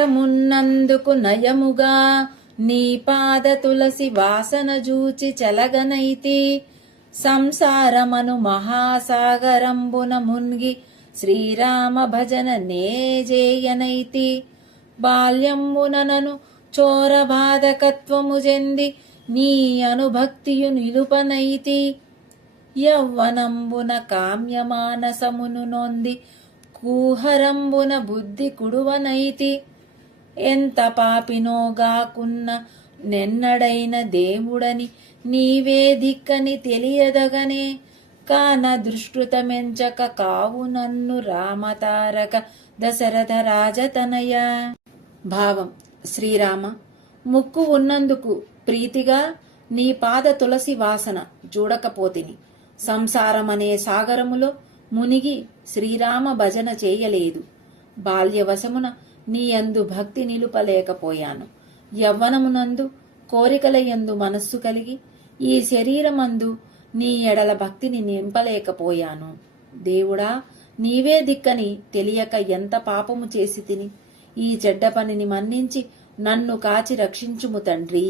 రసమున్నందుకు నయముగా నీ పాద తులసి వాసన జూచి చలగనైతి. సంసారమను మహాసాగరంబున మున్గి శ్రీరామ భజన నేజేయనైతి. బాల్యంబునను చోరబాధకత్వము చెంది నీ అనుభక్తియు నిలుపనైతి. యవ్వనంబున కామ్యమానసమును నొంది కూహరంబున బుద్ధి కుడువనైతి. ఎంత పాపినోగాకున్న నెన్నడైన దేవుడని నీవే దిక్కని తెలియదగనే. కాన దృష్కృతమెంచక కావు నన్ను రామతారక దశరథ రాజతనయ. భావం: శ్రీరామ, ముక్కు ఉన్నందుకు ప్రీతిగా నీ పాద తులసి వాసన చూడకపోతిని. సంసారమనే సాగరములో మునిగి శ్రీరామ భజన చేయలేదు. బాల్యవశమున నీ యందు భక్తి నిలుపలేకపోయాను. యవ్వనమునందు కోరికల యందు మనస్సు కలిగి ఈ శరీరమందు నీ ఎడల భక్తిని నింపలేకపోయాను. దేవుడా, నీవే దిక్కని తెలియక ఎంత పాపము చేసి తిని. ఈ చెడ్డ పనిని మన్నించి నన్ను కాచి రక్షించుము తండ్రి.